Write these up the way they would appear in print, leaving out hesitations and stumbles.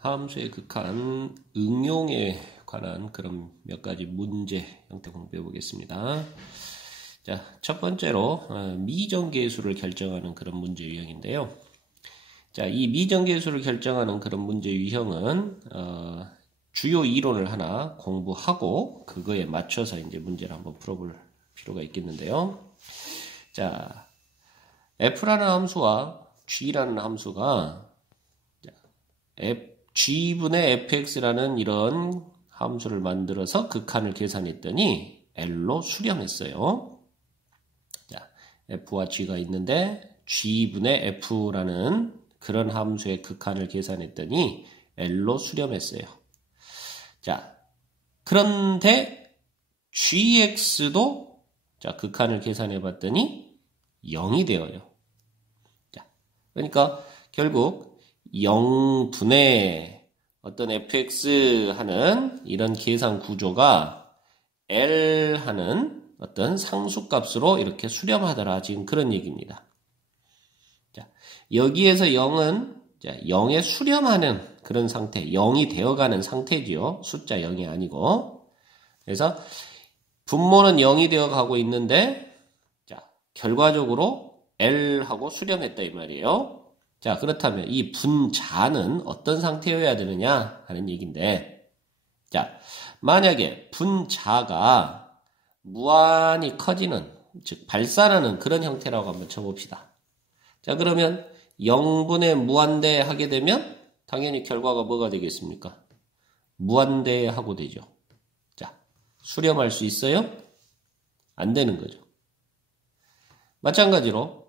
함수의 극한 응용에 관한 그런 몇 가지 문제 형태 공부해 보겠습니다. 자, 첫 번째로 미정계수를 결정하는 그런 문제 유형인데요. 자, 이 미정계수를 결정하는 그런 문제 유형은 주요 이론을 하나 공부하고 그거에 맞춰서 이제 문제를 한번 풀어볼 필요가 있겠는데요. 자, f라는 함수와 g라는 함수가 g분의 fx라는 이런 함수를 만들어서 극한을 계산했더니 L로 수렴했어요. 자, f와 g가 있는데 g분의 f라는 그런 함수의 극한을 계산했더니 L로 수렴했어요. 자, 그런데 gx도 자, 극한을 계산해 봤더니 0이 되어요. 자, 그러니까 결국 0분의 어떤 fx 하는 이런 계산 구조가 L 하는 어떤 상수값으로 이렇게 수렴하더라. 지금 그런 얘기입니다. 자, 여기에서 0은 자, 0에 수렴하는 그런 상태, 0이 되어가는 상태지요. 숫자 0이 아니고. 그래서 분모는 0이 되어 가고 있는데 자, 결과적으로 L하고 수렴했다 이 말이에요. 자, 그렇다면 이 분자는 어떤 상태여야 되느냐 하는 얘기인데, 자, 만약에 분자가 무한히 커지는, 즉 발산하는 그런 형태라고 한번 쳐봅시다. 자, 그러면 0분의 무한대 하게 되면 당연히 결과가 뭐가 되겠습니까? 무한대 하고 되죠. 자, 수렴할 수 있어요? 안 되는 거죠. 마찬가지로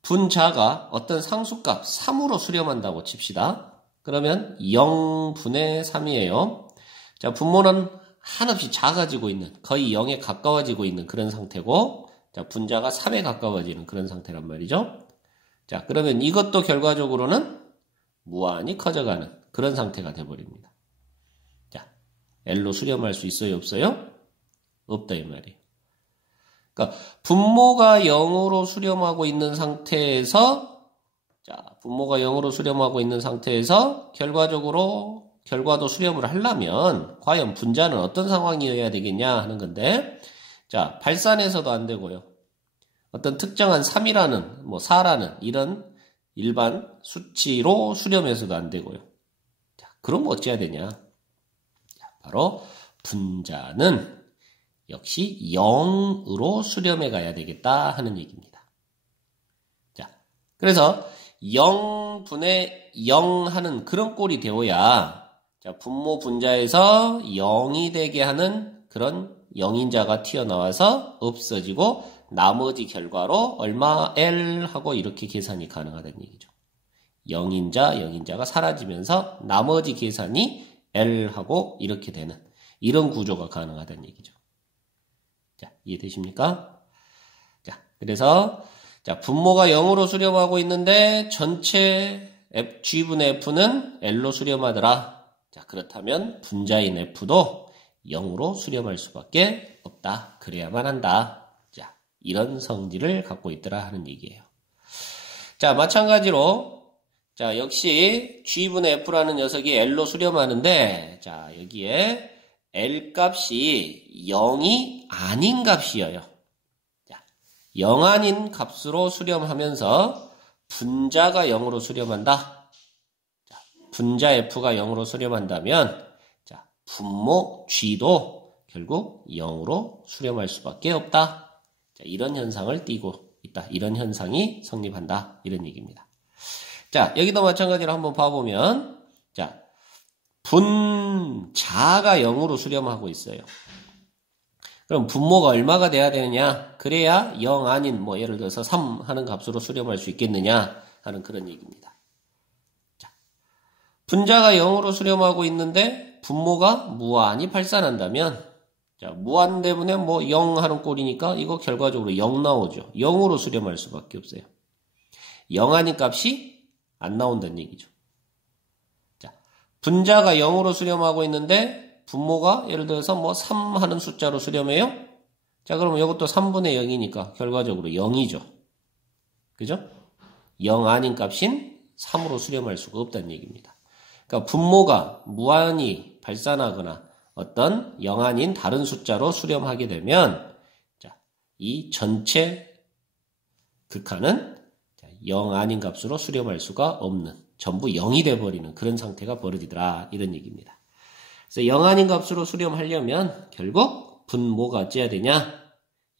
분자가 어떤 상수값 3으로 수렴한다고 칩시다. 그러면 0분의 3이에요. 자, 분모는 한없이 작아지고 있는, 거의 0에 가까워지고 있는 그런 상태고, 자, 분자가 3에 가까워지는 그런 상태란 말이죠. 자, 그러면 이것도 결과적으로는 무한히 커져가는 그런 상태가 되어버립니다. 자, L로 수렴할 수 있어요? 없어요? 없다 이 말이에요. 그러니까 분모가 0으로 수렴하고 있는 상태에서 자, 분모가 0으로 수렴하고 있는 상태에서 결과도 수렴을 하려면 과연 분자는 어떤 상황이어야 되겠냐 하는 건데 자, 발산해서도 안 되고요. 어떤 특정한 3이라는 뭐 4라는 이런 일반 수치로 수렴해서도 안 되고요. 자, 그럼 어찌해야 되냐? 자, 바로 분자는 역시 0으로 수렴해 가야 되겠다 하는 얘기입니다. 자, 그래서 0분의 0 하는 그런 꼴이 되어야 자, 분모 분자에서 0이 되게 하는 그런 0인자가 튀어나와서 없어지고 나머지 결과로 얼마 L 하고 이렇게 계산이 가능하다는 얘기죠. 0인자가 사라지면서 나머지 계산이 L 하고 이렇게 되는 이런 구조가 가능하다는 얘기죠. 자, 이해되십니까? 자, 그래서, 자, 분모가 0으로 수렴하고 있는데, 전체 G분의 F는 L로 수렴하더라. 자, 그렇다면, 분자인 F도 0으로 수렴할 수밖에 없다. 그래야만 한다. 자, 이런 성질을 갖고 있더라 하는 얘기예요. 자, 마찬가지로, 자, 역시 G분의 F라는 녀석이 L로 수렴하는데, 자, 여기에 L 값이 0이 아닌 값이에요. 자, 0 아닌 값으로 수렴하면서 분자가 0으로 수렴한다. 자, 분자 F가 0으로 수렴한다면 자, 분모 G도 결국 0으로 수렴할 수밖에 없다. 자, 이런 현상을 띠고 있다. 이런 현상이 성립한다. 이런 얘기입니다. 자, 여기도 마찬가지로 한번 봐보면 자, 분자가 0으로 수렴하고 있어요. 그럼 분모가 얼마가 돼야 되느냐? 그래야 0 아닌 뭐 예를 들어서 3 하는 값으로 수렴할 수 있겠느냐 하는 그런 얘기입니다. 자, 분자가 0으로 수렴하고 있는데 분모가 무한히 발산한다면 자, 무한 때문에 뭐 0 하는 꼴이니까 이거 결과적으로 0 나오죠. 0으로 수렴할 수밖에 없어요. 0 아닌 값이 안 나온다는 얘기죠. 분자가 0으로 수렴하고 있는데 분모가 예를 들어서 뭐 3 하는 숫자로 수렴해요? 자, 그러면 이것도 3분의 0이니까 결과적으로 0이죠. 그죠? 0 아닌 값인 3으로 수렴할 수가 없다는 얘기입니다. 그러니까 분모가 무한히 발산하거나 어떤 0 아닌 다른 숫자로 수렴하게 되면 자, 이 전체 극한은 0 아닌 값으로 수렴할 수가 없는 전부 0이 돼버리는 그런 상태가 벌어지더라 이런 얘기입니다. 그래서 0 아닌 값으로 수렴하려면 결국 분모가 어찌해야 되냐?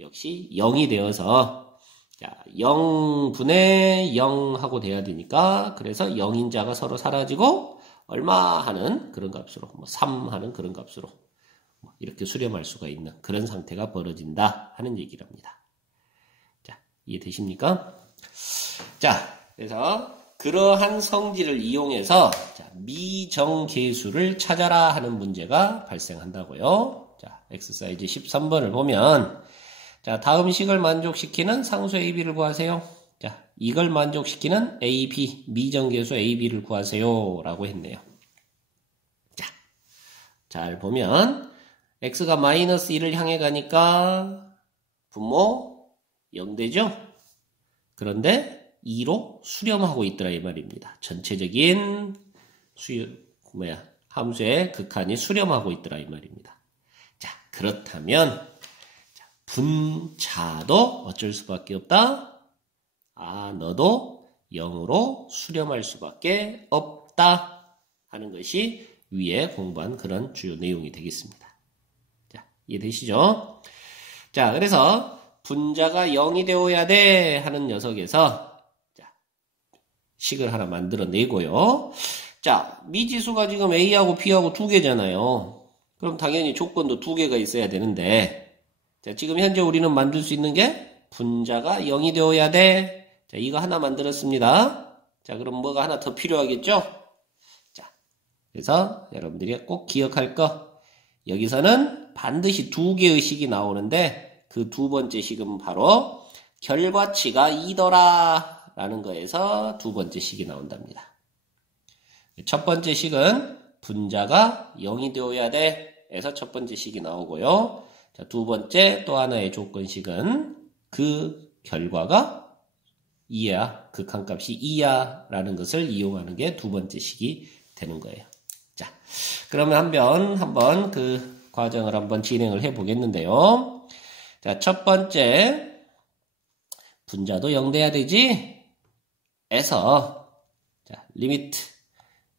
역시 0이 되어서 자, 0분의 0 하고 돼야 되니까 그래서 0인자가 서로 사라지고 얼마 하는 그런 값으로 3 하는 그런 값으로 이렇게 수렴할 수가 있는 그런 상태가 벌어진다 하는 얘기를 합니다. 자, 이해되십니까? 자, 그래서 그러한 성질을 이용해서 자, 미정계수를 찾아라 하는 문제가 발생한다고요. 자, 엑서사이즈 13번을 보면 자, 다음 식을 만족시키는 상수 AB를 구하세요. 자, 이걸 만족시키는 AB, 미정계수 AB를 구하세요 라고 했네요. 자, 잘 보면 x가 마이너스 1을 향해 가니까 분모 0 되죠? 그런데 2로 수렴하고 있더라 이 말입니다. 전체적인 함수의 극한이 수렴하고 있더라 이 말입니다. 자, 그렇다면 분자도 어쩔 수밖에 없다. 너도 0으로 수렴할 수밖에 없다 하는 것이 위에 공부한 그런 주요 내용이 되겠습니다. 자, 이해되시죠? 자, 그래서 분자가 0이 되어야 돼 하는 녀석에서 자, 식을 하나 만들어내고요. 자, 미지수가 지금 A하고 B하고 두 개잖아요. 그럼 당연히 조건도 두 개가 있어야 되는데 자, 지금 현재 우리는 만들 수 있는 게 분자가 0이 되어야 돼. 자, 이거 하나 만들었습니다. 자, 그럼 뭐가 하나 더 필요하겠죠? 자, 그래서 여러분들이 꼭 기억할 거. 여기서는 반드시 두 개의 식이 나오는데 그 두 번째 식은 바로 결과치가 2더라 라는 거에서 두 번째 식이 나온답니다. 첫 번째 식은 분자가 0이 되어야 돼. 에서 첫 번째 식이 나오고요. 자, 두 번째 또 하나의 조건식은 그 결과가 2야, 극한값이 2야 라는 것을 이용하는 게 두 번째 식이 되는 거예요. 자, 그러면 한번 그 과정을 한번 진행을 해 보겠는데요. 자, 첫 번째 분자도 0 돼야 되지? 에서 자, 리미트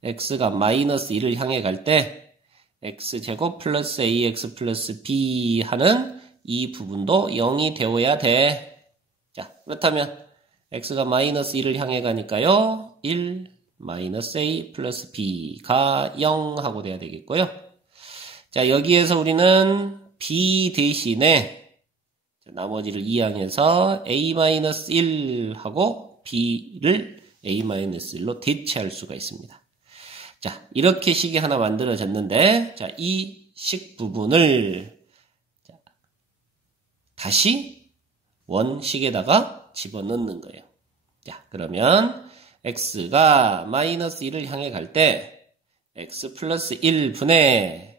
x가 마이너스 1을 향해 갈 때 x제곱 플러스 ax 플러스 b 하는 이 부분도 0이 되어야 돼. 자, 그렇다면 x가 마이너스 1을 향해 가니까요. 1 마이너스 a 플러스 b가 0 하고 돼야 되겠고요. 자, 여기에서 우리는 b 대신에 나머지를 이항해서 a 마이너스 1 하고 b를 a 마이너스 1로 대체할 수가 있습니다. 자, 이렇게 식이 하나 만들어졌는데 자, 이 식 부분을 자, 다시 원식에다가 집어넣는 거예요. 자, 그러면 x가 마이너스 1을 향해 갈 때 x 플러스 1분의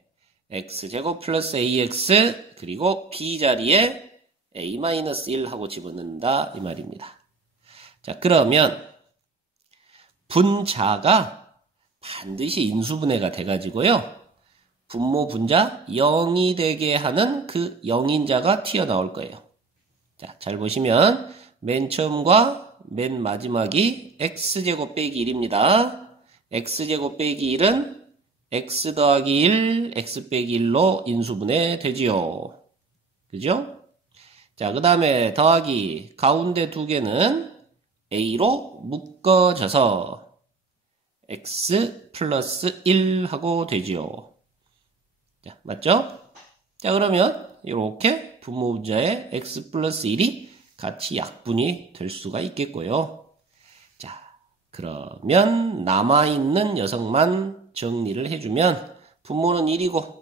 x제곱 플러스 ax 그리고 b 자리에 a 마이너스 1 하고 집어넣는다 이 말입니다. 자, 그러면 분자가 반드시 인수분해가 돼가지고요. 분모 분자 0이 되게 하는 그 0인자가 튀어나올 거예요. 자, 잘 보시면 맨 처음과 맨 마지막이 x제곱 빼기 1입니다. x제곱 빼기 1은 x 더하기 1, x 빼기 1로 인수분해 되지요. 그죠? 자, 그 다음에 더하기 가운데 두 개는 a로 묶어져서 x 플러스 1 하고 되지요. 자, 맞죠? 자, 그러면 이렇게 분모 분자에 x 플러스 1이 같이 약분이 될 수가 있겠고요. 자, 그러면 남아있는 녀석만 정리를 해주면 분모는 1이고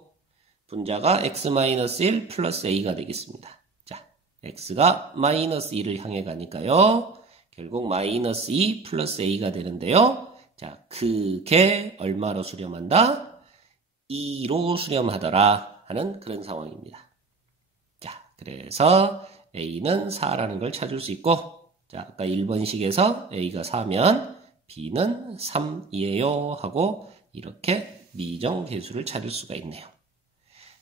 분자가 x-1 플러스 a가 되겠습니다. 자, x가 마이너스 1을 향해 가니까요. 결국 마이너스 2 플러스 a가 되는데요. 자, 그게 얼마로 수렴한다? 2로 수렴하더라 하는 그런 상황입니다. 자, 그래서 a는 4라는 걸 찾을 수 있고 자, 아까 1번식에서 a가 4면 b는 3이에요 하고 이렇게 미정계수를 찾을 수가 있네요.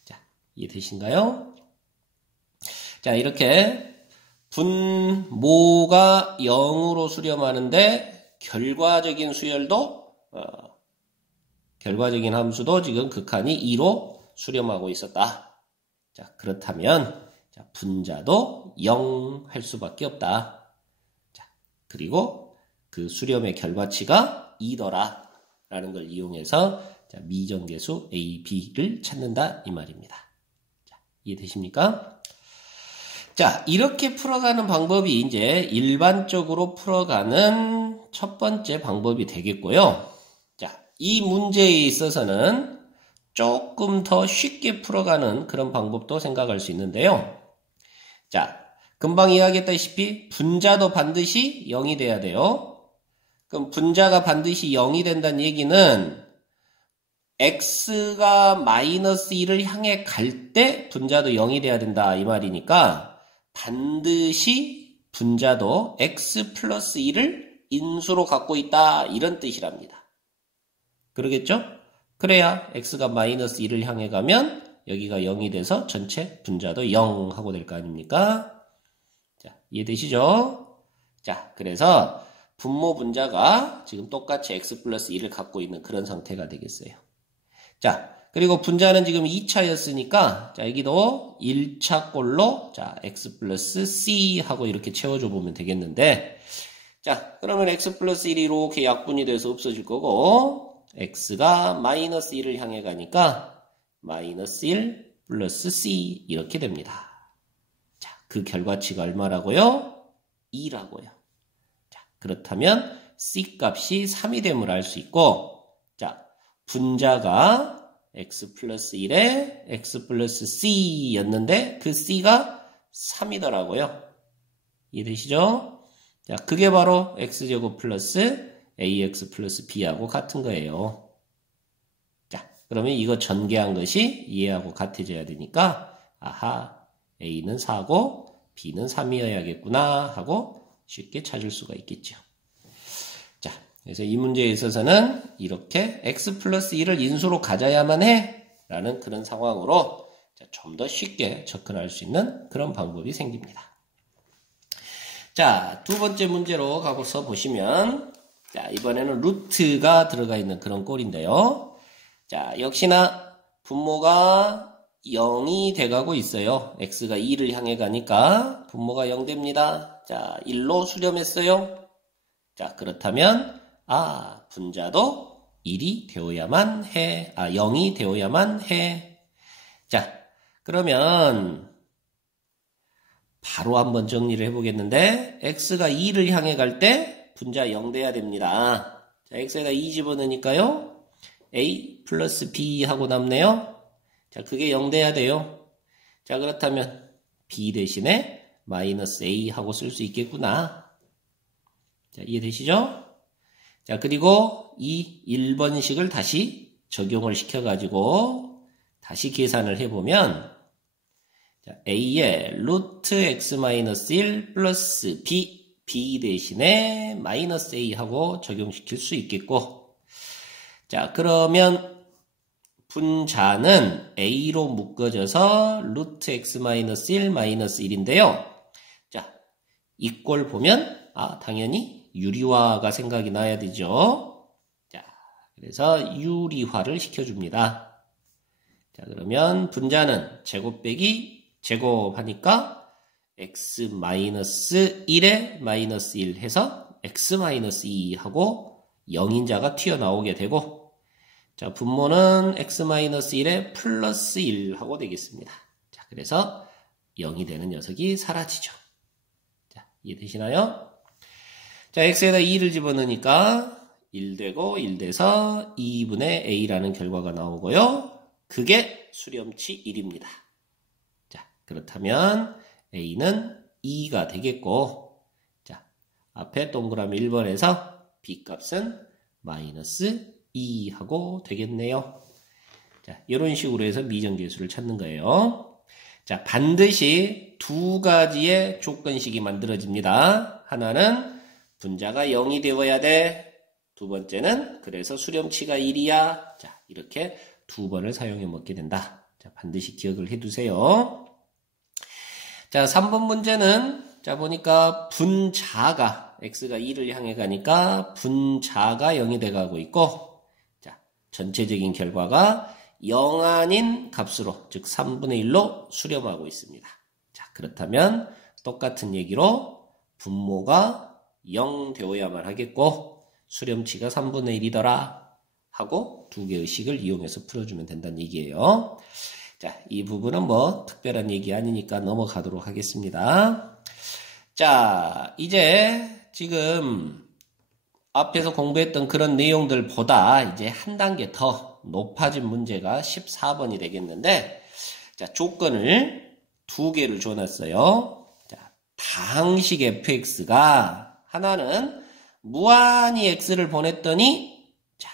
자, 이해되신가요? 자, 이렇게 분모가 0으로 수렴하는데 결과적인 수열도 결과적인 함수도 지금 극한이 2로 수렴하고 있었다. 자, 그렇다면 자, 분자도 0 할 수밖에 없다. 자, 그리고 그 수렴의 결과치가 2더라 라는 걸 이용해서 자, 미정계수 A, B를 찾는다 이 말입니다. 자, 이해되십니까? 자, 이렇게 풀어가는 방법이 이제 일반적으로 풀어가는 첫 번째 방법이 되겠고요. 자, 이 문제에 있어서는 조금 더 쉽게 풀어가는 그런 방법도 생각할 수 있는데요. 자, 금방 이야기했다시피 분자도 반드시 0이 돼야 돼요. 그럼 분자가 반드시 0이 된다는 얘기는 x가 마이너스 1을 향해 갈 때 분자도 0이 돼야 된다 이 말이니까 반드시 분자도 x 플러스 1을 인수로 갖고 있다 이런 뜻이랍니다. 그러겠죠? 그래야 x가 마이너스 1을 향해 가면 여기가 0이 돼서 전체 분자도 0 하고 될 거 아닙니까? 자, 이해되시죠? 자, 그래서 분모 분자가 지금 똑같이 x 플러스 1을 갖고 있는 그런 상태가 되겠어요. 자, 그리고 분자는 지금 2차였으니까 자, 여기도 1차 꼴로 자, x 플러스 c 하고 이렇게 채워줘 보면 되겠는데 자, 그러면 x 플러스 1이 이렇게 약분이 돼서 없어질 거고 x가 마이너스 1을 향해 가니까 마이너스 1 플러스 c 이렇게 됩니다. 자, 그 결과치가 얼마라고요? 2라고요. 자, 그렇다면 c 값이 3이 됨을 알 수 있고 자, 분자가 x 플러스 1에 x 플러스 c였는데 그 c가 3이더라고요. 이해되시죠? 자, 그게 바로 x제곱 플러스 ax 플러스 b하고 같은 거예요. 자, 그러면 이거 전개한 것이 이해하고 같아져야 되니까 아하, a는 4고 b는 3이어야겠구나 하고 쉽게 찾을 수가 있겠죠. 자, 그래서 이 문제에 있어서는 이렇게 x 플러스 1을 인수로 가져야만 해 라는 그런 상황으로 좀 더 쉽게 접근할 수 있는 그런 방법이 생깁니다. 자, 두 번째 문제로 가서 보시면 자, 이번에는 루트가 들어가 있는 그런 꼴인데요. 자, 역시나 분모가 0이 돼가고 있어요. x가 2를 향해 가니까 분모가 0 됩니다. 자, 1로 수렴했어요. 자, 그렇다면 분자도 1이 되어야만 해. 0이 되어야만 해. 자, 그러면 바로 한번 정리를 해보겠는데 x가 2를 향해 갈 때 분자 0 돼야 됩니다. 자, x에다 2 집어넣으니까요. a 플러스 b 하고 남네요. 자, 그게 0 돼야 돼요. 자, 그렇다면 b 대신에 마이너스 a 하고 쓸 수 있겠구나. 자, 이해되시죠? 자, 그리고 이 1번식을 다시 적용을 시켜가지고 다시 계산을 해보면 자, a에 루트 x-1 플러스 b 대신에 마이너스 a 하고 적용시킬 수 있겠고 자, 그러면 분자는 a로 묶어져서 루트 x-1 마이너스 1인데요. 자, 이 꼴 보면 당연히 유리화가 생각이 나야 되죠. 자, 그래서 유리화를 시켜줍니다. 자, 그러면 분자는 제곱 빼기 제곱 하니까 x-1에 마이너스 1 해서 x-2 하고 0인자가 튀어나오게 되고 자, 분모는 x-1에 플러스 1 하고 되겠습니다. 자, 그래서 0이 되는 녀석이 사라지죠. 자, 이해되시나요? 자, x에다 2를 집어넣으니까 1 되고 1 돼서 2분의 a라는 결과가 나오고요. 그게 수렴치 1입니다. 자, 그렇다면 a는 2가 되겠고 자, 앞에 동그라미 1번에서 b 값은 마이너스 2 하고 되겠네요. 자, 이런 식으로 해서 미정계수를 찾는 거예요. 자, 반드시 두 가지의 조건식이 만들어집니다. 하나는 분자가 0이 되어야 돼. 두 번째는 그래서 수렴치가 1이야. 자, 이렇게 두 번을 사용해 먹게 된다. 자, 반드시 기억을 해두세요. 자, 3번 문제는 자 보니까 분자가 x가 2를 향해 가니까 분자가 0이 돼가고 있고 자, 전체적인 결과가 0 아닌 값으로 즉 3분의 1로 수렴하고 있습니다. 자, 그렇다면 똑같은 얘기로 분모가 0 되어야만 하겠고 수렴치가 3분의 1이더라 하고 두 개의 식을 이용해서 풀어주면 된다는 얘기예요. 자, 이 부분은 뭐 특별한 얘기 아니니까 넘어가도록 하겠습니다. 자, 이제 지금 앞에서 공부했던 그런 내용들보다 이제 한 단계 더 높아진 문제가 14번이 되겠는데 자, 조건을 두 개를 줘놨어요. 자, 다항식 fx가 하나는 무한히 x를 보냈더니 자,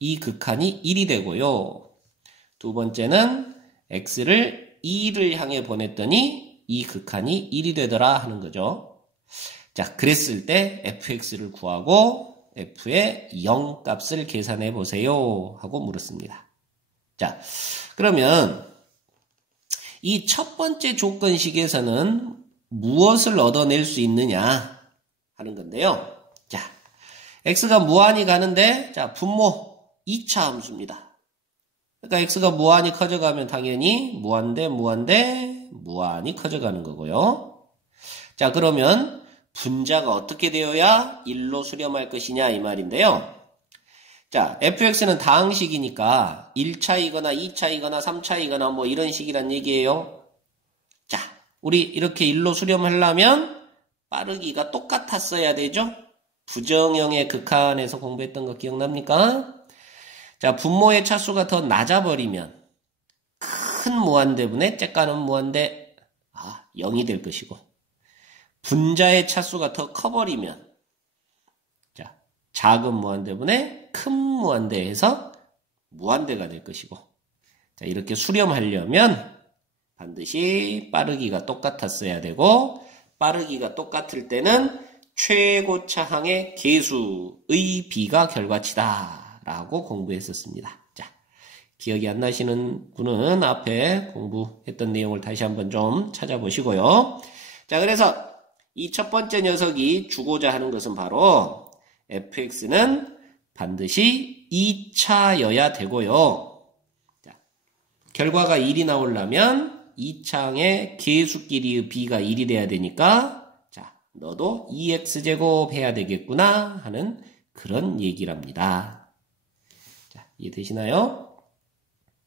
이 극한이 1이 되고요. 두 번째는 x를 2를 향해 보냈더니 이 극한이 1이 되더라 하는 거죠. 자, 그랬을 때 fx를 구하고 f의 0 값을 계산해 보세요 하고 물었습니다. 자, 그러면 이 첫 번째 조건식에서는 무엇을 얻어낼 수 있느냐 하는 건데요. 자, x가 무한히 가는데 자, 분모 2차 함수입니다. 그러니까 x가 무한히 커져가면 당연히 무한히 커져가는 거고요. 자, 그러면 분자가 어떻게 되어야 1로 수렴할 것이냐 이 말인데요. 자, fx는 다항식이니까 1차이거나 2차이거나 3차이거나 뭐 이런 식이란 얘기예요. 자, 우리 이렇게 1로 수렴하려면 빠르기가 똑같았어야 되죠. 부정형의 극한에서 공부했던 거 기억납니까? 자, 분모의 차수가 더 낮아버리면 큰 무한대분의 째까는 무한대 0이 될 것이고 분자의 차수가 더 커버리면 자, 작은 무한대분의 큰 무한대에서 무한대가 될 것이고 자, 이렇게 수렴하려면 반드시 빠르기가 똑같았어야 되고 빠르기가 똑같을 때는 최고차항의 계수의 비가 결과치다 라고 공부했었습니다. 자, 기억이 안 나시는 분은 앞에 공부했던 내용을 다시 한번 좀 찾아보시고요. 자, 그래서 이 첫 번째 녀석이 주고자 하는 것은 바로 fx는 반드시 2차여야 되고요. 자, 결과가 1이 나오려면 2차항의 계수끼리의 b가 1이 돼야 되니까 자, 너도 2x제곱 해야 되겠구나 하는 그런 얘기랍니다. 이해되시나요?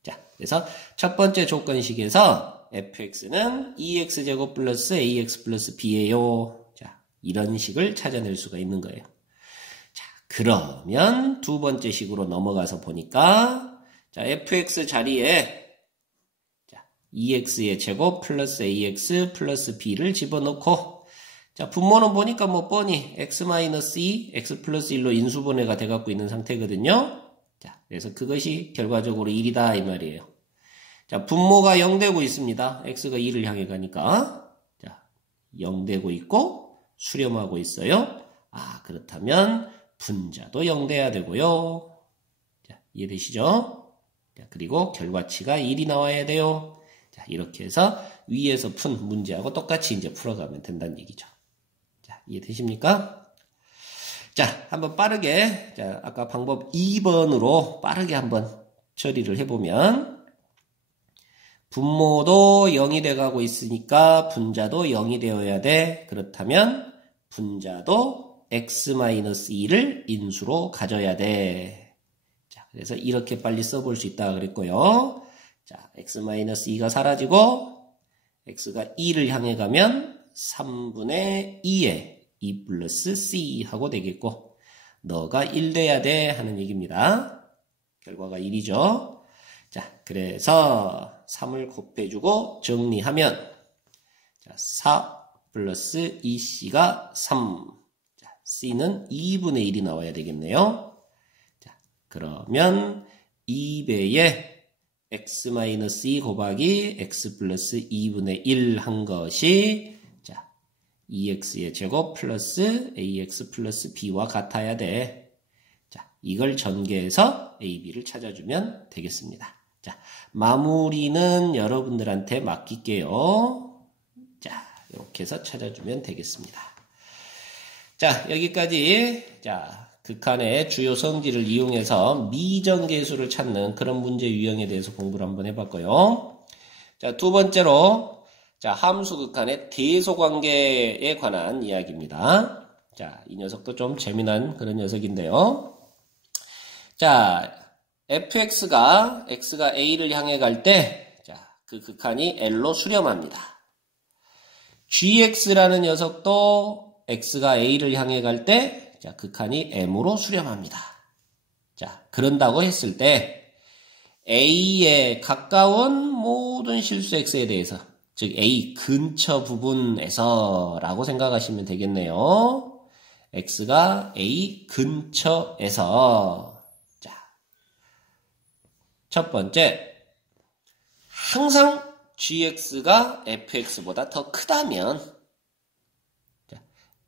자, 그래서 첫 번째 조건식에서 fx는 2x제곱 플러스 ax 플러스 b예요. 자, 이런 식을 찾아낼 수가 있는 거예요. 자, 그러면 두 번째 식으로 넘어가서 보니까 자, fx 자리에 자, 2x의 제곱 플러스 ax 플러스 b를 집어넣고 자, 분모는 보니까 뭐 뻔히 x-2, x 플러스 1로 인수분해가 돼갖고 있는 상태거든요. 자, 그래서 그것이 결과적으로 1이다 이 말이에요. 자, 분모가 0 되고 있습니다. x가 2를 향해 가니까 자, 0 되고 있고 수렴하고 있어요. 그렇다면 분자도 0 돼야 되고요. 자, 이해되시죠? 자, 그리고 결과치가 1이 나와야 돼요. 자, 이렇게 해서 위에서 푼 문제하고 똑같이 이제 풀어가면 된다는 얘기죠. 자, 이해되십니까? 자, 한번 빠르게, 자, 아까 방법 2번으로 빠르게 한번 처리를 해보면, 분모도 0이 돼가고 있으니까 분자도 0이 되어야 돼. 그렇다면 분자도 x-2를 인수로 가져야 돼. 자, 그래서 이렇게 빨리 써볼 수 있다 그랬고요. 자, x-2가 사라지고, x가 2를 향해 가면 3분의 2에 2 플러스 c 하고 되겠고 너가 1 돼야 돼 하는 얘기입니다. 결과가 1이죠. 자, 그래서 3을 곱해주고 정리하면 자, 4 플러스 2c가 3 자, c는 2분의 1이 나와야 되겠네요. 자, 그러면 2배의 x-2 곱하기 x 플러스 2분의 1 한 것이 2x의 제곱 플러스 ax 플러스 b와 같아야 돼. 이걸 전개해서 A, B를 찾아주면 되겠습니다. 자, 마무리는 여러분들한테 맡길게요. 자, 이렇게 해서 찾아주면 되겠습니다. 자, 여기까지, 자, 극한의 주요 성질을 이용해서 미정계수를 찾는 그런 문제 유형에 대해서 공부를 한번 해봤고요. 자, 두 번째로, 자, 함수 극한의 대소관계에 관한 이야기입니다. 자, 이 녀석도 좀 재미난 그런 녀석인데요. 자, fx가 x가 a를 향해 갈 때, 자, 그 극한이 L로 수렴합니다. gx라는 녀석도 x가 a를 향해 갈 때, 자, 극한이 m으로 수렴합니다. 자, 그런다고 했을 때, a에 가까운 모든 실수 x에 대해서, 즉, a 근처 부분에서 라고 생각하시면 되겠네요. x가 a 근처에서. 자, 첫 번째, 항상 gx가 fx보다 더 크다면, 자,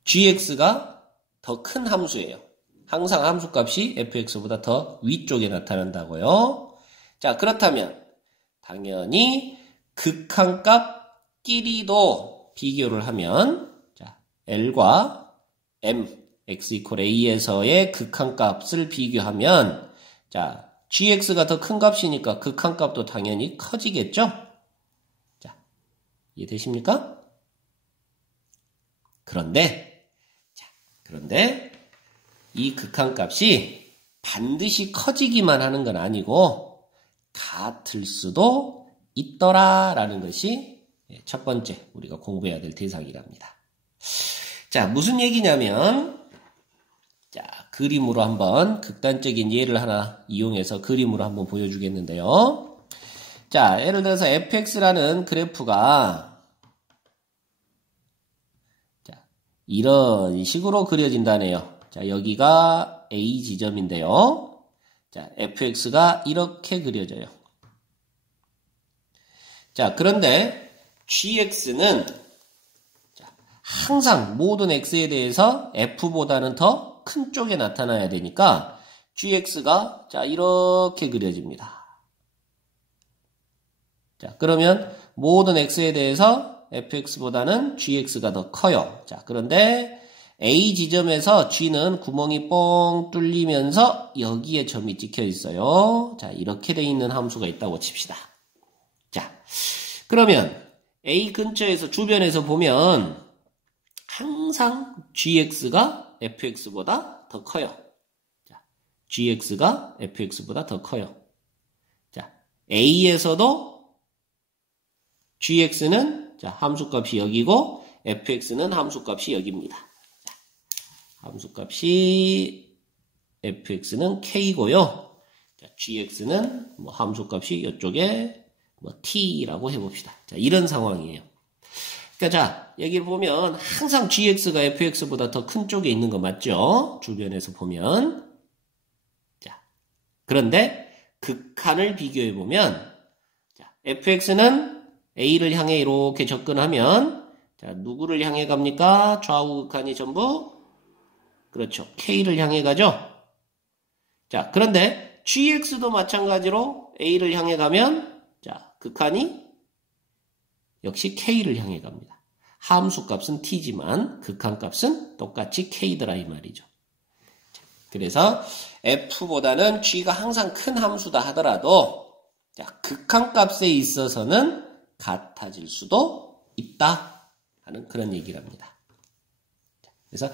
gx가 더 큰 함수예요. 항상 함수값이 fx보다 더 위쪽에 나타난다고요. 자, 그렇다면 당연히 극한값끼리도 비교를 하면, 자, L과 M, x equal a에서의 극한값을 비교하면, 자, gx가 더 큰 값이니까 극한값도 당연히 커지겠죠? 자, 이해되십니까? 그런데 이 극한값이 반드시 커지기만 하는 건 아니고 같을 수도 있더라라는 것이 첫 번째 우리가 공부해야 될 대상이랍니다. 자, 무슨 얘기냐면, 자, 그림으로 한번 극단적인 예를 하나 이용해서 그림으로 한번 보여주겠는데요. 자, 예를 들어서 fx라는 그래프가 이런 식으로 그려진다네요. 자, 여기가 A 지점인데요. 자, fx가 이렇게 그려져요. 자, 그런데 gx는 항상 모든 x에 대해서 f보다는 더 큰 쪽에 나타나야 되니까 gx가 자, 이렇게 그려집니다. 자, 그러면 모든 x에 대해서 fx보다는 gx가 더 커요. 자, 그런데 A 지점에서 G는 구멍이 뻥 뚫리면서 여기에 점이 찍혀 있어요. 자, 이렇게 돼 있는 함수가 있다고 칩시다. 자, 그러면 A 근처에서 주변에서 보면 항상 gx가 fx보다 더 커요. 자, gx가 fx보다 더 커요. 자, A에서도 gx는 자, 함수값이 여기고 fx는 함수값이 여기입니다. 자, 함수값이 fx는 k고요. 자, gx는 뭐 함수값이 이쪽에 뭐 t라고 해봅시다. 자, 이런 상황이에요. 그러니까 자, 여기 보면 항상 gx가 fx보다 더 큰 쪽에 있는 거 맞죠? 주변에서 보면. 자, 그런데 극한을 비교해 보면 자, fx는 A를 향해 이렇게 접근하면 자, 누구를 향해 갑니까? 좌우 극한이 전부 그렇죠. K를 향해 가죠. 자, 그런데 GX도 마찬가지로 A를 향해 가면 자, 극한이 역시 K를 향해 갑니다. 함수값은 T지만 극한값은 똑같이 K더라 이 말이죠. 자, 그래서 F보다는 G가 항상 큰 함수다 하더라도 자, 극한값에 있어서는 같아질 수도 있다 하는 그런 얘기를 합니다. 그래서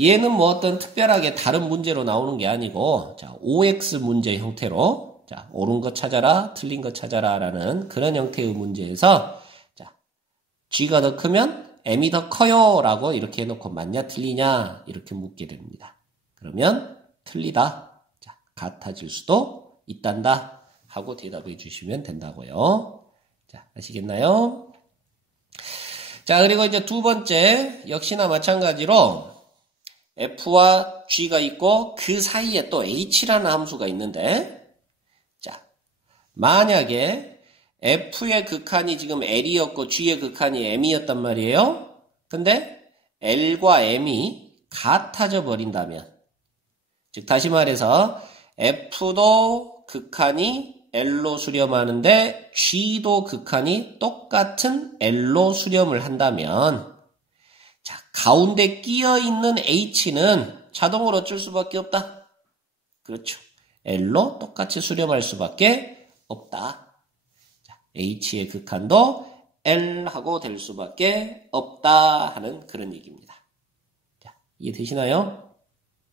얘는 뭐 어떤 특별하게 다른 문제로 나오는 게 아니고 자, OX 문제 형태로 자, 옳은 거 찾아라, 틀린 거 찾아라 라는 그런 형태의 문제에서 자, G가 더 크면 M이 더 커요 라고 이렇게 해놓고 맞냐 틀리냐 이렇게 묻게 됩니다. 그러면 틀리다, 자, 같아질 수도 있단다 하고 대답해 주시면 된다고요. 자, 아시겠나요? 자, 그리고 이제 두 번째, 역시나 마찬가지로 F와 G가 있고 그 사이에 또 H라는 함수가 있는데, 자, 만약에 F의 극한이 지금 L이었고 G의 극한이 M이었단 말이에요. 근데 L과 M이 같아져 버린다면, 즉 다시 말해서 F도 극한이 L로 수렴하는데 G도 극한이 똑같은 L로 수렴을 한다면 자, 가운데 끼어 있는 H는 자동으로 어쩔 수밖에 없다. 그렇죠. L로 똑같이 수렴할 수밖에 없다. 자, H의 극한도 L하고 될 수밖에 없다 하는 그런 얘기입니다. 자, 이해되시나요?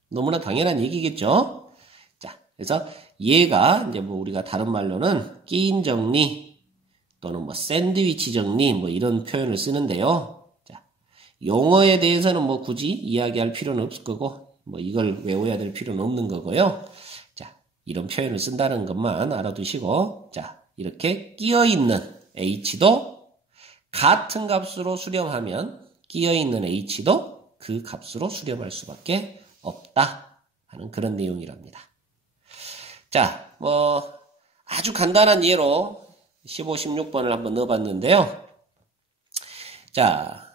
너무나 당연한 얘기겠죠? 자, 그래서 얘가 이제 뭐 우리가 다른 말로는 끼인 정리 또는 뭐 샌드위치 정리 뭐 이런 표현을 쓰는데요. 자, 용어에 대해서는 뭐 굳이 이야기할 필요는 없을 거고 뭐 이걸 외워야 될 필요는 없는 거고요. 자, 이런 표현을 쓴다는 것만 알아두시고 자, 이렇게 끼어 있는 H도 같은 값으로 수렴하면 끼어 있는 H도 그 값으로 수렴할 수밖에 없다 하는 그런 내용이랍니다. 자, 뭐 아주 간단한 예로 15, 16번을 한번 넣어봤는데요. 자,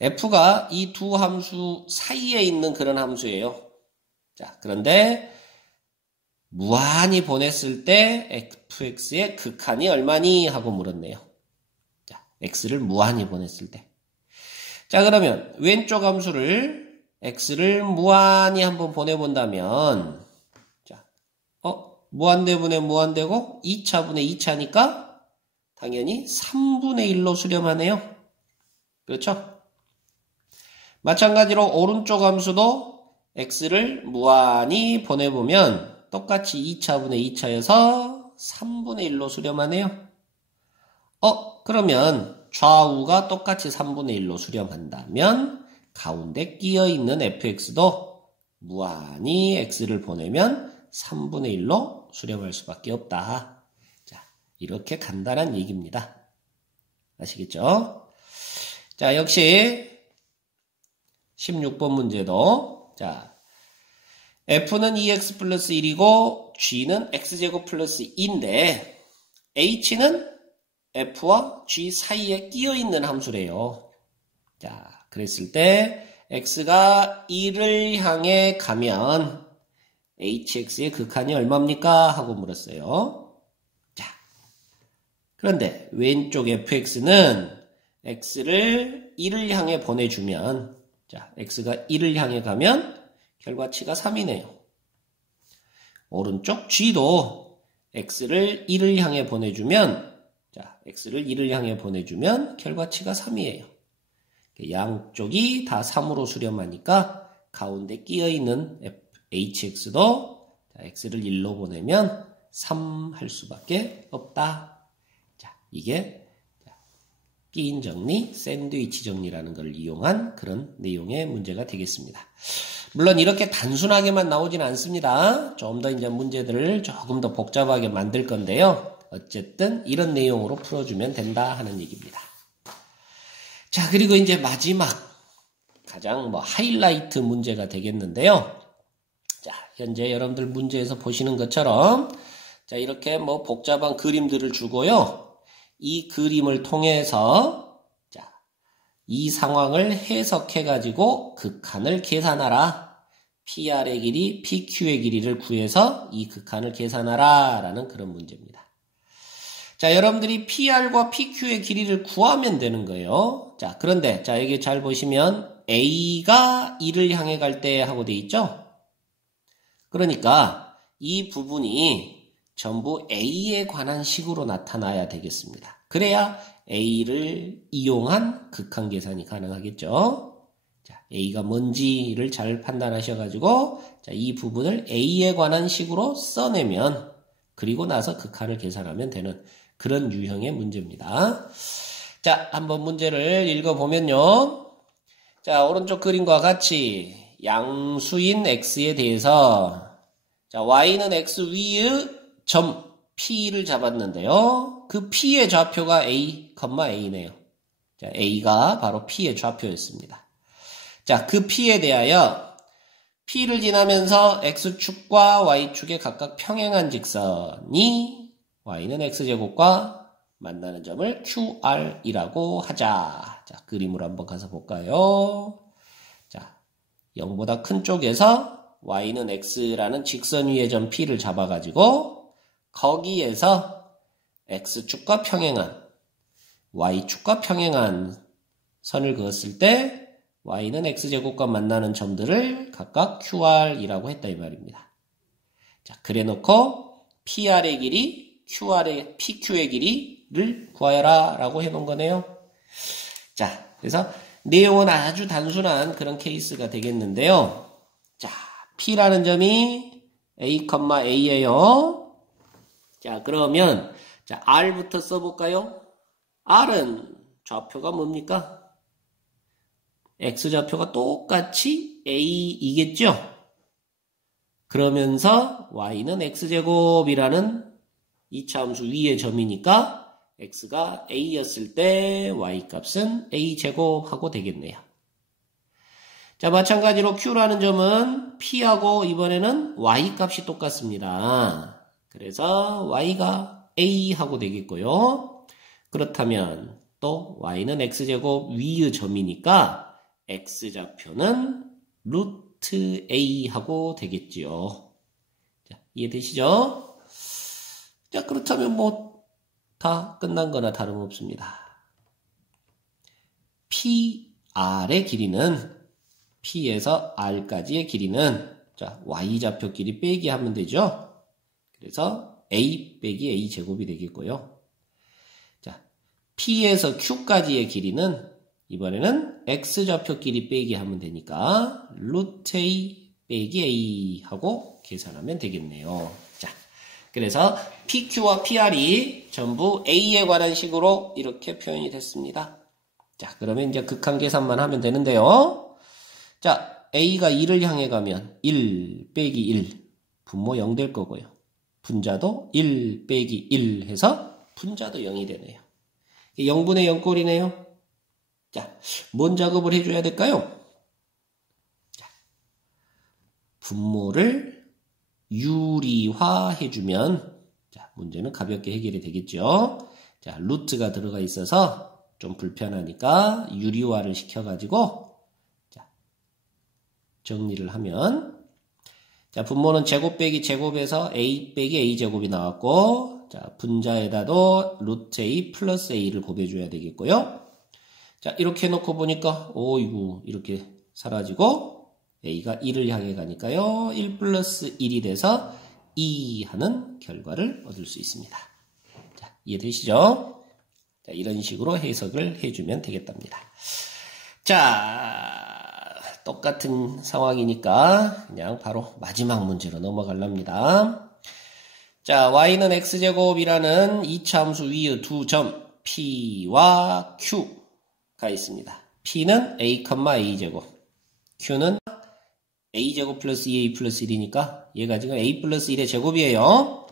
f가 이 두 함수 사이에 있는 그런 함수예요. 자, 그런데 무한히 보냈을 때 fx의 극한이 얼마니 하고 물었네요. 자, x를 무한히 보냈을 때. 자, 그러면 왼쪽 함수를 x를 무한히 한번 보내본다면 무한대분의 무한대고 2차분의 2차니까 당연히 3분의 1로 수렴하네요. 그렇죠? 마찬가지로 오른쪽 함수도 x를 무한히 보내보면 똑같이 2차분의 2차여서 3분의 1로 수렴하네요. 그러면 좌우가 똑같이 3분의 1로 수렴한다면 가운데 끼어있는 fx도 무한히 x를 보내면 3분의 1로 수렴할 수밖에 없다. 자, 이렇게 간단한 얘기입니다. 아시겠죠? 자, 역시 16번 문제도 자, f는 2x 플러스 1이고 g는 x제곱 플러스 2인데 h는 f와 g 사이에 끼어있는 함수래요. 자, 그랬을 때 x가 1을 향해 가면 hx의 극한이 얼마입니까? 하고 물었어요. 자, 그런데 왼쪽 fx는 x를 1을 향해 보내주면 자, x가 1을 향해 가면 결과치가 3이네요. 오른쪽 g도 x를 1을 향해 보내주면 자, x를 1을 향해 보내주면 결과치가 3이에요. 양쪽이 다 3으로 수렴하니까 가운데 끼어있는 hx도 x를 1로 보내면 3 할 수밖에 없다. 자, 이게 끼인 정리, 샌드위치 정리라는 걸 이용한 그런 내용의 문제가 되겠습니다. 물론 이렇게 단순하게만 나오진 않습니다. 좀 더 이제 문제들을 조금 더 복잡하게 만들 건데요. 어쨌든 이런 내용으로 풀어주면 된다 하는 얘기입니다. 자, 그리고 이제 마지막 가장 하이라이트 문제가 되겠는데요. 자, 현재 여러분들 문제에서 보시는 것처럼 자, 이렇게 복잡한 그림들을 주고요. 이 그림을 통해서 자, 이 상황을 해석해 가지고 극한을 계산하라. PR의 길이, PQ의 길이를 구해서 이 극한을 계산하라 라는 그런 문제입니다. 자, 여러분들이 PR과 PQ의 길이를 구하면 되는 거예요. 자, 그런데 자, 여기 잘 보시면 A가 2를 향해 갈 때 하고 돼 있죠? 그러니까 이 부분이 전부 A에 관한 식으로 나타나야 되겠습니다. 그래야 A를 이용한 극한 계산이 가능하겠죠. 자, A가 뭔지를 잘 판단하셔가지고 자, 이 부분을 A에 관한 식으로 써내면 그리고 나서 극한을 계산하면 되는 그런 유형의 문제입니다. 자, 한번 문제를 읽어보면요. 자, 오른쪽 그림과 같이 양수인 x에 대해서 자, y는 x 위의 점 P를 잡았는데요. 그 P의 좌표가 A, A네요. 자, A가 바로 P의 좌표였습니다. 자, 그 P에 대하여 P를 지나면서 X축과 Y축에 각각 평행한 직선이 Y는 X제곱과 만나는 점을 QR이라고 하자. 자, 그림으로 한번 가서 볼까요? 자, 0보다 큰 쪽에서 y는 x라는 직선 위의 점 P를 잡아가지고 거기에서 x축과 평행한 y축과 평행한 선을 그었을 때 y는 x제곱과 만나는 점들을 각각 QR이라고 했다 이 말입니다. 자, 그래놓고 PR의 길이, PQ의 길이를 구하여라 라고 해놓은 거네요. 자, 그래서 내용은 아주 단순한 그런 케이스가 되겠는데요. 자, P라는 점이 A, A예요. 자, 그러면 자, R부터 써볼까요? R은 좌표가 뭡니까? X좌표가 똑같이 A이겠죠? 그러면서 Y는 X제곱이라는 이차함수 위의 점이니까 X가 A였을 때 Y 값은 A제곱하고 되겠네요. 자, 마찬가지로 Q라는 점은 P하고 이번에는 Y 값이 똑같습니다. 그래서 Y가 A하고 되겠고요. 그렇다면 또 Y는 X제곱 위의 점이니까 X좌표는 루트 A하고 되겠지요. 자, 이해되시죠? 자, 그렇다면 뭐 다 끝난 거나 다름없습니다. PR의 길이는 P에서 R까지의 길이는 자, Y좌표 길이 빼기 하면 되죠. 그래서 A 빼기 A 제곱이 되겠고요. 자, P에서 Q까지의 길이는 이번에는 X좌표 길이 빼기 하면 되니까 루트 A 빼기 A 하고 계산하면 되겠네요. 자, 그래서 PQ와 PR이 전부 A에 관한 식으로 이렇게 표현이 됐습니다. 자, 그러면 이제 극한 계산만 하면 되는데요. 자, A가 2를 향해 가면 1 빼기 1, 분모 0 될 거고요. 분자도 1 빼기 1 해서 분자도 0이 되네요. 0분의 0 꼴이네요. 자, 뭔 작업을 해줘야 될까요? 자, 분모를 유리화해주면 자, 문제는 가볍게 해결이 되겠죠. 자, 루트가 들어가 있어서 좀 불편하니까 유리화를 시켜가지고 자, 정리를 하면 자, 분모는 제곱 빼기 제곱에서 A 빼기 A 제곱이 나왔고 자, 분자에다도 루트 A 플러스 A를 곱해줘야 되겠고요. 자, 이렇게 해놓고 보니까 오이구 이렇게 사라지고 A가 1을 향해 가니까요. 1 플러스 1이 돼서 2 하는 결과를 얻을 수 있습니다. 자, 이해되시죠? 자, 이런 식으로 해석을 해주면 되겠답니다. 자, 똑같은 상황이니까 그냥 바로 마지막 문제로 넘어가랍니다. 자, y는 x제곱이라는 2차 함수 위의 두 점 P와 Q가 있습니다. P는 A, A제곱, Q는 A제곱 플러스 2A 플러스 1이니까 얘가 지금 A 플러스 1의 제곱이에요.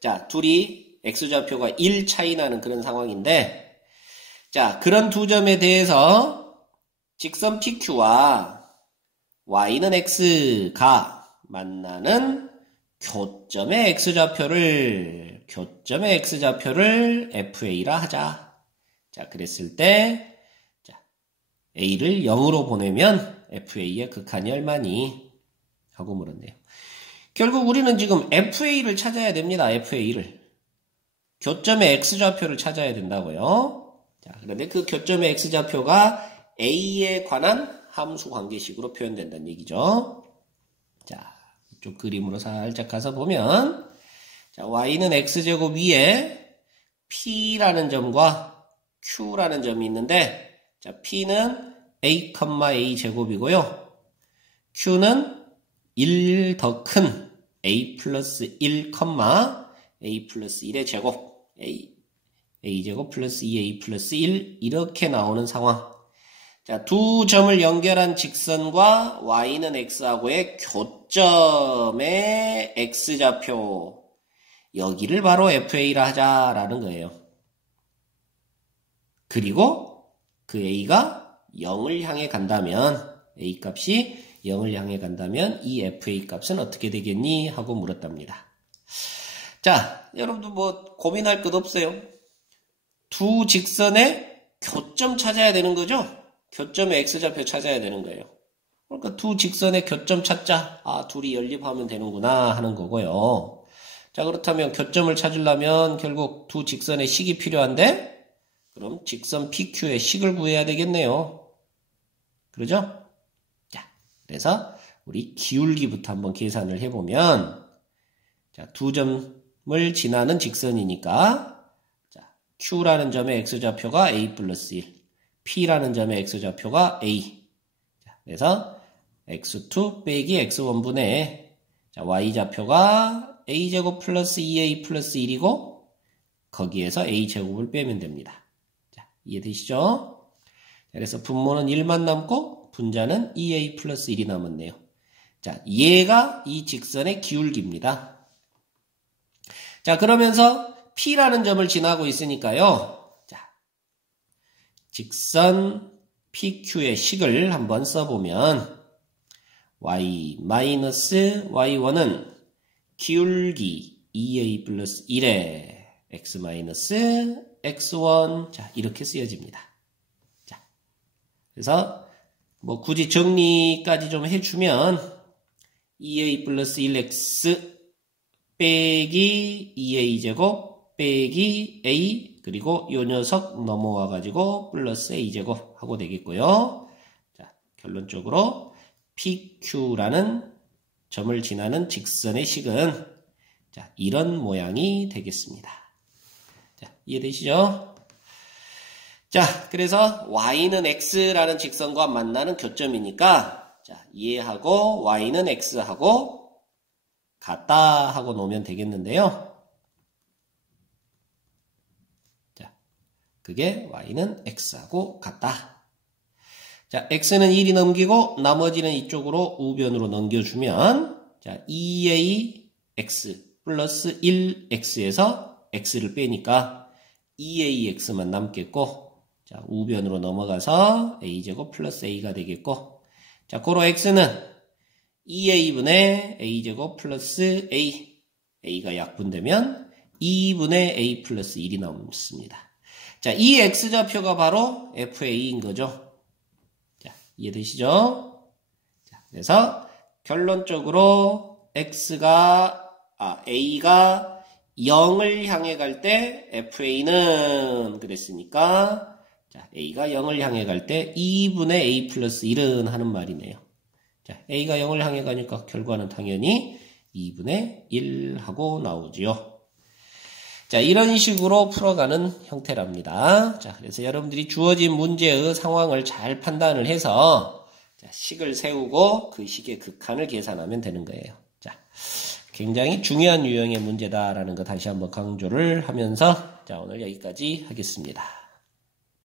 자, 둘이 X좌표가 1 차이 나는 그런 상황인데 자, 그런 두 점에 대해서 직선 PQ와 Y는 X가 만나는 교점의 X좌표를 FA라 하자. 자, 그랬을 때 자, A를 0으로 보내면 FA의 극한이 얼마니? 하고 물었네요. 결국 우리는 지금 FA를 찾아야 됩니다. FA를. 교점의 X좌표를 찾아야 된다고요. 자, 그런데 그 교점의 X좌표가 A에 관한 함수 관계식으로 표현된다는 얘기죠. 자, 이쪽 그림으로 살짝 가서 보면 자, Y는 X제곱 위에 P라는 점과 Q라는 점이 있는데 자, P는 A, A 제곱이고요. Q는 1 더 큰 A 플러스 1, A 플러스 1의 제곱 A 제곱 플러스 2A 플러스 1 이렇게 나오는 상황. 자, 두 점을 연결한 직선과 Y는 X하고의 교점의 X좌표 여기를 바로 FA라 하자라는 거예요. 그리고 그 A가 0을 향해 간다면 A 값이 0을 향해 간다면 이 FA 값은 어떻게 되겠니? 하고 물었답니다. 자, 여러분도 뭐 고민할 것 없어요. 두 직선의 교점 찾아야 되는 거죠? 교점의 X좌표 찾아야 되는 거예요. 그러니까 두 직선의 교점 찾자. 아, 둘이 연립하면 되는구나 하는 거고요. 자, 그렇다면 교점을 찾으려면 결국 두 직선의 식이 필요한데, 그럼 직선 PQ의 식을 구해야 되겠네요. 그러죠? 자, 그래서 우리 기울기부터 한번 계산을 해보면, 자, 두 점을 지나는 직선이니까, 자, Q라는 점의 X좌표가 A 플러스 1, P라는 점의 X좌표가 A. 자, 그래서 X2 빼기 X1분의, 자, Y좌표가 A제곱 플러스 2A 플러스 1이고, 거기에서 A제곱을 빼면 됩니다. 자, 이해되시죠? 그래서 분모는 1만 남고, 분자는 2A 플러스 1이 남았네요. 자, 얘가 이 직선의 기울기입니다. 자, 그러면서 P라는 점을 지나고 있으니까요. 자, 직선 PQ의 식을 한번 써보면 Y-Y1은 기울기 2A 플러스 1에 X-X1 자, 이렇게 쓰여집니다. 자, 그래서 뭐 굳이 정리까지 좀 해주면 2A 플러스 1X 빼기 2A제곱 빼기 A 그리고 요 녀석 넘어와 가지고 플러스 A제곱 하고 되겠고요. 자, 결론적으로 PQ라는 점을 지나는 직선의 식은 자, 이런 모양이 되겠습니다. 자, 이해되시죠? 자, 그래서 Y는 X라는 직선과 만나는 교점이니까 자, 얘하고 Y는 X하고 같다 하고 놓으면 되겠는데요. 자, 그게 Y는 X하고 같다. 자, X는 1이 넘기고 나머지는 이쪽으로 우변으로 넘겨주면 자, 2AX 플러스 1X에서 X를 빼니까 2AX만 남겠고 자, 우변으로 넘어가서 A제곱 플러스 A가 되겠고 자, 고로 X는 2A분의 A제곱 플러스 A A가 약분되면 2분의 A 플러스 1이 남습니다. 자, 이 X좌표가 바로 FA인 거죠. 자, 이해되시죠? 자, 그래서 결론적으로 A가 0을 향해 갈 때 FA는 그랬으니까 자, A가 0을 향해 갈 때 2분의 A 플러스 1은 하는 말이네요. 자, A가 0을 향해 가니까 결과는 당연히 2분의 1 하고 나오지요. 자, 이런 식으로 풀어가는 형태랍니다. 자, 그래서 여러분들이 주어진 문제의 상황을 잘 판단을 해서 자, 식을 세우고 그 식의 극한을 계산하면 되는 거예요. 자, 굉장히 중요한 유형의 문제다라는 거 다시 한번 강조를 하면서 자, 오늘 여기까지 하겠습니다.